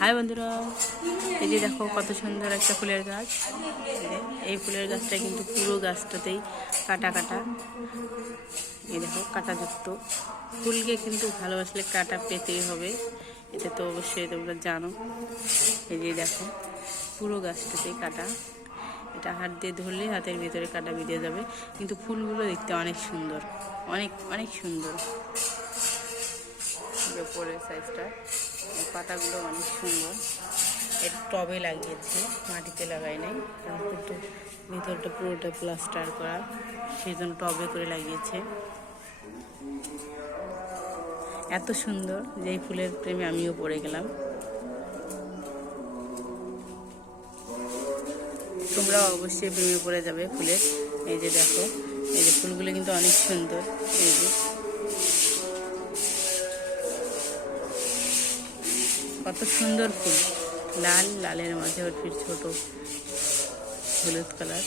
High বন্ধুরা, এই যে দেখো কত সুন্দর একটা ফুলের গাছ। এই ফুলের গাছটা কিন্তু পুরো গাছটাতেই কাটা কাটা। এই দেখো, কাটাযুক্ত। ফুলকে কিন্তু ভালোবাসলে কাটা পেতেই হবে, এটা তো অবশ্যই তোমরা জানো। এই যে দেখো, পুরো গাছটাতেই কাটা। এটা হাত দিয়ে ধরলে হাতের ভিতরে কাটা বেরিয়ে যাবে। কিন্তু ফুলগুলো দেখতে অনেক সুন্দর, অনেক অনেক সুন্দর। যে উপরের সাইজটা পাতাগুলো অনেক সুন্দর। এর টবে লাগিয়েছে, মাটিতে লাগাই নাই। কিন্তু ভিতরটা পুরোটা প্লাস্টার করা সেই জন্য টবে করে লাগিয়েছে। এত সুন্দর যে ফুলের প্রেমে আমিও পড়ে গেলাম। তোমরাও অবশ্যই প্রেমে পড়ে যাবে ফুলের। এই যে দেখো, এই যে ফুলগুলো কিন্তু অনেক সুন্দর। এই যে कत सुंदर फुल लाल लाल मध्य फिर छोटो हलूद कलर